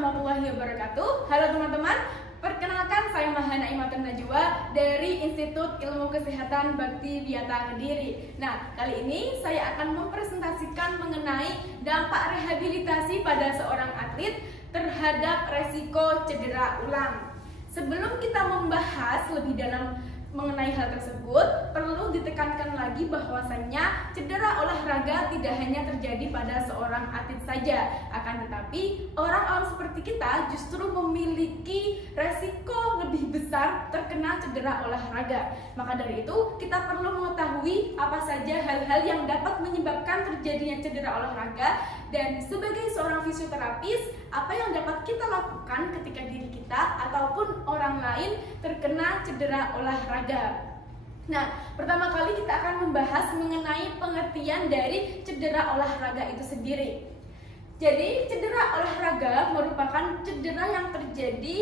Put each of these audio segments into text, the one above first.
warahmatullahi wabarakatuh. Halo teman-teman, perkenalkan saya Mahana Imatun Najwa dari Institut Ilmu Kesehatan Bakti Wiata Kediri. Nah, kali ini saya akan mempresentasikan mengenai dampak rehabilitasi pada seorang atlet terhadap resiko cedera ulang. Sebelum kita membahas lebih dalam mengenai hal tersebut, perlu ditekankan lagi bahwasannya cedera olahraga tidak hanya terjadi pada seorang atlet saja, akan tetapi orang awam seperti kita justru memiliki resiko lebih besar terkena cedera olahraga. Maka dari itu, kita perlu mengetahui apa saja hal-hal yang dapat menyebabkan terjadinya cedera olahraga, dan sebagai seorang fisioterapis, apa yang dapat kita lakukan ketika diri kita ataupun orang lain terkena cedera olahraga. Nah, pertama kali kita akan membahas mengenai pengertian dari cedera olahraga itu sendiri. Jadi, cedera olahraga merupakan cedera yang terjadi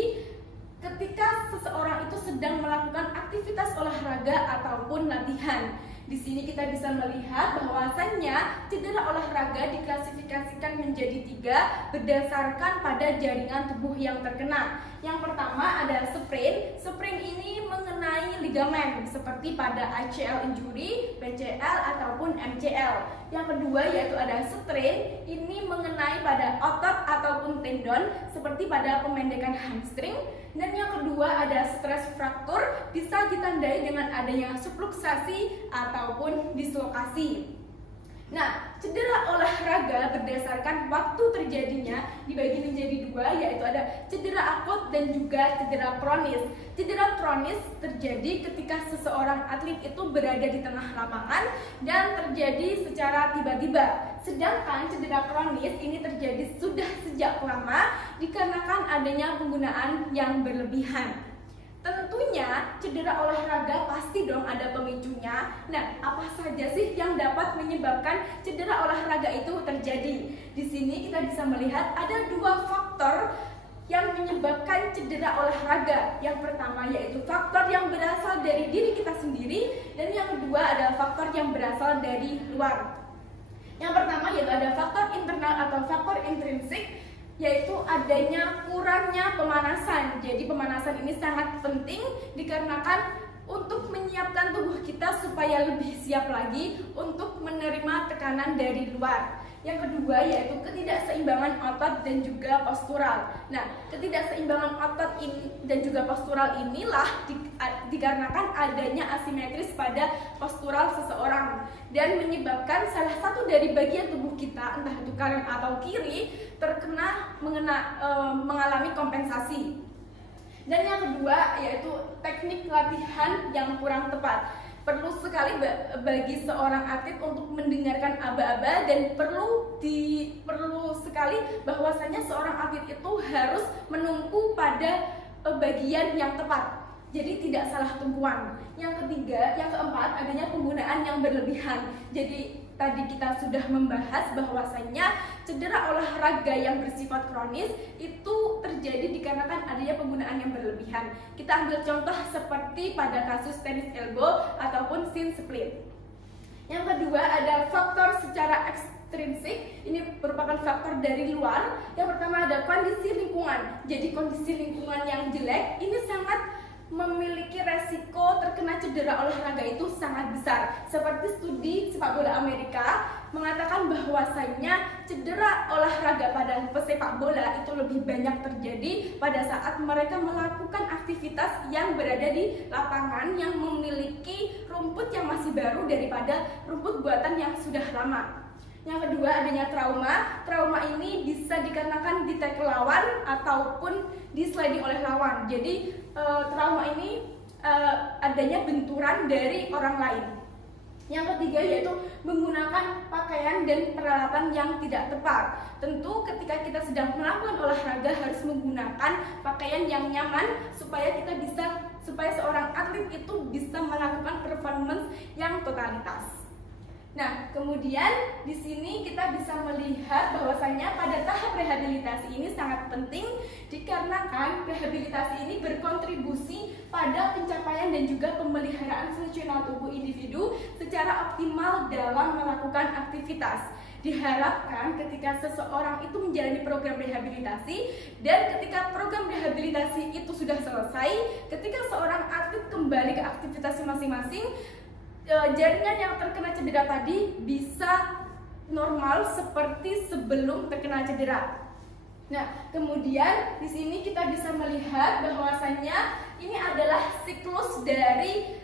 ketika seseorang itu sedang melakukan aktivitas olahraga ataupun latihan. Di sini kita bisa melihat bahwasannya cedera olahraga diklasifikasikan menjadi 3 berdasarkan pada jaringan tubuh yang terkena. Yang pertama ada sprain. Sprain ini mengenai ligamen seperti pada ACL injury, PCL ataupun MCL. Yang kedua yaitu ada strain, ini mengenai pada otot ataupun tendon seperti pada pemendekan hamstring. Dan yang kedua ada stress fracture, bisa ditandai dengan adanya subluxasi ataupun dislokasi. Nah, cedera olahraga berdasarkan waktu terjadinya dibagi menjadi 2, yaitu ada cedera akut dan juga cedera kronis. Cedera kronis terjadi ketika seseorang atlet itu berada di tengah lapangan dan terjadi secara tiba-tiba. Sedangkan cedera kronis ini terjadi sudah sejak lama dikarenakan adanya penggunaan yang berlebihan. Tentunya cedera olahraga pasti dong ada pemicunya. Nah, apa saja sih yang dapat menyebabkan cedera olahraga itu terjadi? Di sini kita bisa melihat ada 2 faktor yang menyebabkan cedera olahraga. Yang pertama yaitu faktor yang berasal dari diri kita sendiri, dan yang kedua adalah faktor yang berasal dari luar. Yang pertama yaitu ada faktor internal atau faktor intrinsik, yaitu adanya kurangnya pemanasan. Jadi pemanasan ini sangat penting dikarenakan untuk menyiapkan tubuh kita supaya lebih siap lagi untuk menerima tekanan dari luar. Yang kedua yaitu ketidakseimbangan otot dan juga postural. Nah, ketidakseimbangan otot dan juga postural inilah dikarenakan adanya asimetris pada postural seseorang dan menyebabkan salah satu dari bagian tubuh kita, entah itu kanan atau kiri, mengalami kompensasi. Dan yang kedua yaitu teknik latihan yang kurang tepat. Perlu sekali bagi seorang atlet untuk mendengarkan aba-aba, dan perlu sekali bahwasanya seorang atlet itu harus menumpu pada bagian yang tepat. Jadi tidak salah tumpuan. Yang keempat adanya penggunaan yang berlebihan. Jadi tadi kita sudah membahas bahwasanya cedera olahraga yang bersifat kronis itu terjadi dikarenakan adanya penggunaan yang berlebihan. Kita ambil contoh seperti pada kasus tenis elbow ataupun shin split. Yang kedua ada faktor secara ekstrinsik, ini merupakan faktor dari luar. Yang pertama ada kondisi lingkungan. Jadi kondisi lingkungan yang jelek ini sangat memiliki resiko terkena cedera olahraga itu sangat besar. Seperti studi sepak bola Amerika mengatakan bahwasanya cedera olahraga pada pesepak bola itu lebih banyak terjadi pada saat mereka melakukan aktivitas yang berada di lapangan yang memiliki rumput yang masih baru daripada rumput buatan yang sudah lama. Yang kedua adanya trauma. Trauma ini bisa dikarenakan di tackle lawan ataupun di sliding oleh lawan. Jadi trauma ini adanya benturan dari orang lain. Yang ketiga yaitu menggunakan pakaian dan peralatan yang tidak tepat. Tentu ketika kita sedang melakukan olahraga harus menggunakan pakaian yang nyaman supaya seorang atlet itu bisa melakukan performance yang totalitas. Nah, kemudian di sini kita bisa melihat bahwasanya pada tahap rehabilitasi ini sangat penting dikarenakan rehabilitasi ini berkontribusi pada pencapaian dan juga pemeliharaan fungsional tubuh individu secara optimal dalam melakukan aktivitas. Diharapkan ketika seseorang itu menjalani program rehabilitasi dan ketika program rehabilitasi itu sudah selesai, ketika seorang atlet kembali ke aktivitasnya masing-masing, jaringan yang terkena cedera tadi bisa normal seperti sebelum terkena cedera. Nah, kemudian di sini kita bisa melihat bahwasannya ini adalah siklus dari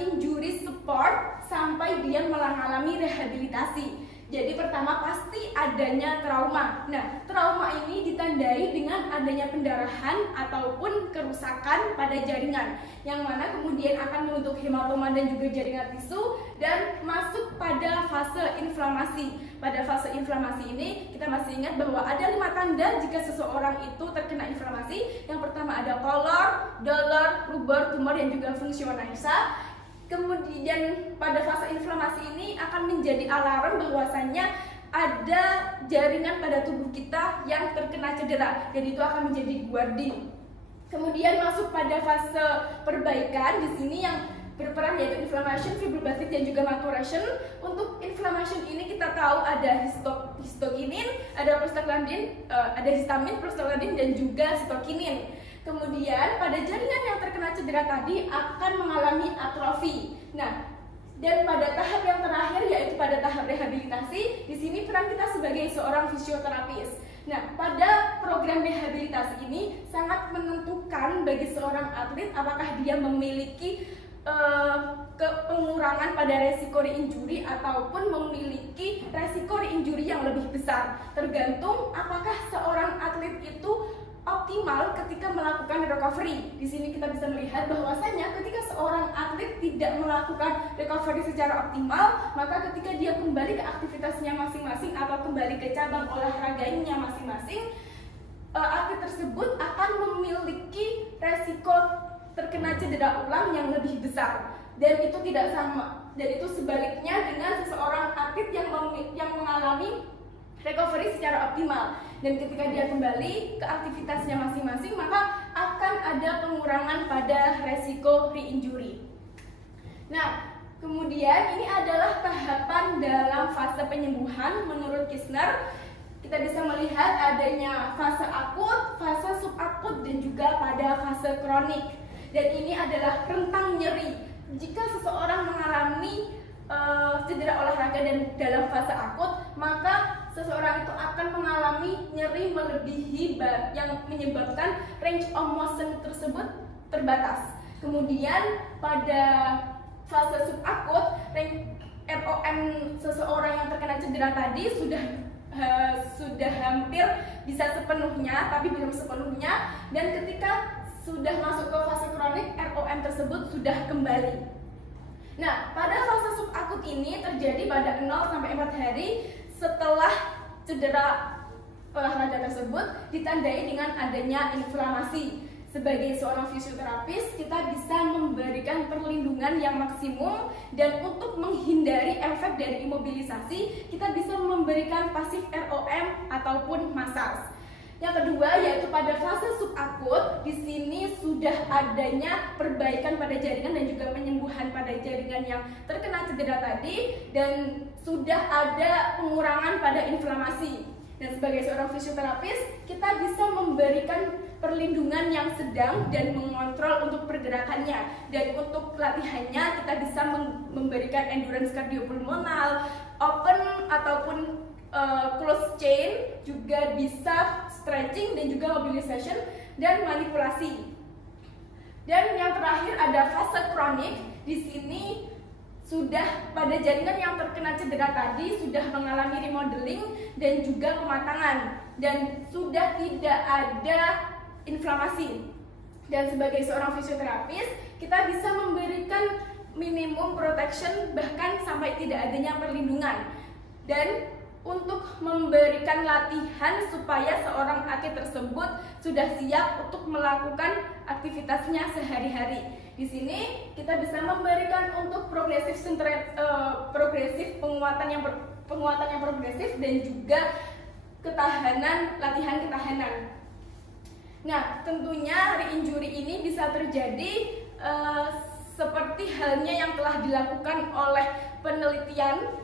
injury support sampai dia mengalami rehabilitasi. Jadi pertama pasti adanya trauma. Nah, trauma ini ditandai dengan adanya pendarahan ataupun kerusakan pada jaringan, yang mana kemudian akan membentuk hematoma dan juga jaringan tisu dan masuk pada fase inflamasi. Pada fase inflamasi ini kita masih ingat bahwa ada 5 tanda jika seseorang itu terkena inflamasi. Yang pertama ada pallor, dolor, rubor, tumor, dan juga fungsionalisa. Kemudian pada fase inflamasi ini akan menjadi alarm bahwasannya ada jaringan pada tubuh kita yang terkena cedera, dan itu akan menjadi warning. Kemudian masuk pada fase perbaikan, di sini yang berperan yaitu inflammation, fibroblast, dan juga maturation. Untuk inflammation ini kita tahu ada histokinin, ada prostaglandin, ada histamin, prostaglandin, dan juga sitokinin. Kemudian pada jaringan yang terkena cedera tadi akan mengalami atrofi. Nah, dan pada tahap yang terakhir yaitu pada tahap rehabilitasi, di sini peran kita sebagai seorang fisioterapis. Nah, pada program rehabilitasi ini sangat menentukan bagi seorang atlet apakah dia memiliki pengurangan pada resiko re-injury ataupun memiliki resiko re-injury yang lebih besar. Tergantung apakah seorang atlet itu optimal ketika melakukan recovery. Di sini kita bisa melihat bahwasanya ketika seorang atlet tidak melakukan recovery secara optimal, maka ketika dia kembali ke aktivitasnya masing-masing atau kembali ke cabang olahraganya masing-masing, atlet tersebut akan memiliki resiko terkena cedera ulang yang lebih besar. Dan itu tidak sama. Dan itu sebaliknya dengan seseorang atlet yang mengalami recovery secara optimal, dan ketika dia kembali ke aktivitasnya masing-masing maka akan ada pengurangan pada resiko re-injury. Nah, kemudian ini adalah tahapan dalam fase penyembuhan menurut Kisner. Kita bisa melihat adanya fase akut, fase subakut, dan juga pada fase kronik. Dan ini adalah rentang nyeri. Jika seseorang mengalami cedera olahraga dan dalam fase akut, maka seseorang itu akan mengalami nyeri melebihi yang menyebabkan range of motion tersebut terbatas. Kemudian pada fase subakut, ROM seseorang yang terkena cedera tadi sudah hampir bisa sepenuhnya, tapi belum sepenuhnya, dan ketika sudah masuk ke fase kronik, ROM tersebut sudah kembali. Nah, pada fase subakut ini terjadi pada 0 sampai 4 hari setelah cedera olahraga tersebut, ditandai dengan adanya inflamasi. Sebagai seorang fisioterapis, kita bisa memberikan perlindungan yang maksimum, dan untuk menghindari efek dari imobilisasi, kita bisa memberikan pasif ROM ataupun massage. Yang kedua yaitu pada fase subakut, di sini sudah adanya perbaikan pada jaringan dan juga penyembuhan pada jaringan yang terkena cedera tadi, dan sudah ada pengurangan pada inflamasi. Dan sebagai seorang fisioterapis, kita bisa memberikan perlindungan yang sedang dan mengontrol untuk pergerakannya. Dan untuk latihannya kita bisa memberikan endurance kardiopulmonal, open ataupun close chain, juga bisa stretching dan juga mobilisation dan manipulasi. Dan yang terakhir ada fase kronik. Di sini sudah pada jaringan yang terkena cedera tadi sudah mengalami remodeling dan juga pematangan, dan sudah tidak ada inflamasi. Dan sebagai seorang fisioterapis, kita bisa memberikan minimum protection bahkan sampai tidak adanya perlindungan. Dan untuk memberikan latihan supaya seorang atlet tersebut sudah siap untuk melakukan aktivitasnya sehari-hari. Di sini kita bisa memberikan untuk progresif penguatan yang progresif dan juga latihan ketahanan. Nah, tentunya re-injury ini bisa terjadi seperti halnya yang telah dilakukan oleh penelitian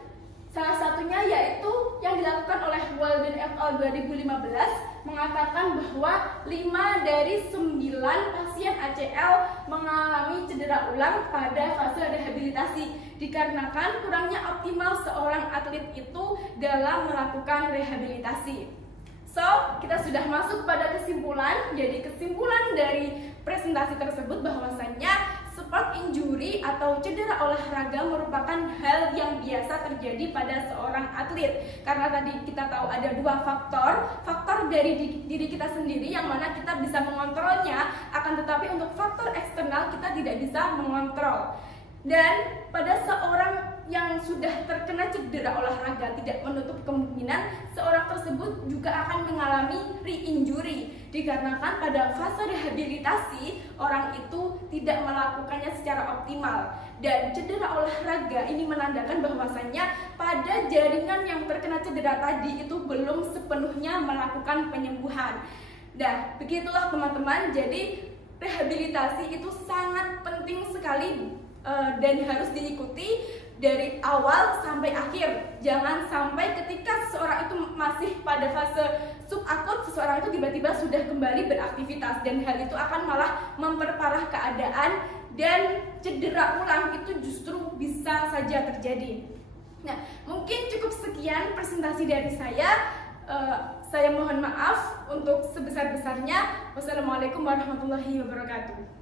Salah satunya yaitu yang dilakukan oleh Walden et al. 2015 mengatakan bahwa 5 dari 9 pasien ACL mengalami cedera ulang pada fase rehabilitasi dikarenakan kurangnya optimal seorang atlet itu dalam melakukan rehabilitasi. So, kita sudah masuk pada kesimpulan. Jadi kesimpulan dari presentasi tersebut bahwasannya sport injury atau cedera olahraga merupakan hal yang biasa terjadi pada seorang atlet. Karena tadi kita tahu ada 2 faktor dari diri kita sendiri yang mana kita bisa mengontrolnya, akan tetapi untuk faktor eksternal kita tidak bisa mengontrol. Dan pada seorang yang sudah terkena cedera olahraga tidak menutup kemungkinan seorang tersebut juga akan mengalami re-injury dikarenakan pada fase rehabilitasi orang itu tidak melakukannya secara optimal. Dan cedera olahraga ini menandakan bahwasannya pada jaringan yang terkena cedera tadi itu belum sepenuhnya melakukan penyembuhan. Nah, begitulah teman-teman. Jadi rehabilitasi itu sangat penting sekali dan harus diikuti dari awal sampai akhir. Jangan sampai ketika seseorang itu masih pada fase subakut, seseorang itu tiba-tiba sudah kembali beraktivitas, dan hal itu akan malah memperparah keadaan dan cedera ulang itu justru bisa saja terjadi. Nah, mungkin cukup sekian presentasi dari saya. Saya mohon maaf untuk sebesar-besarnya. Wassalamualaikum warahmatullahi wabarakatuh.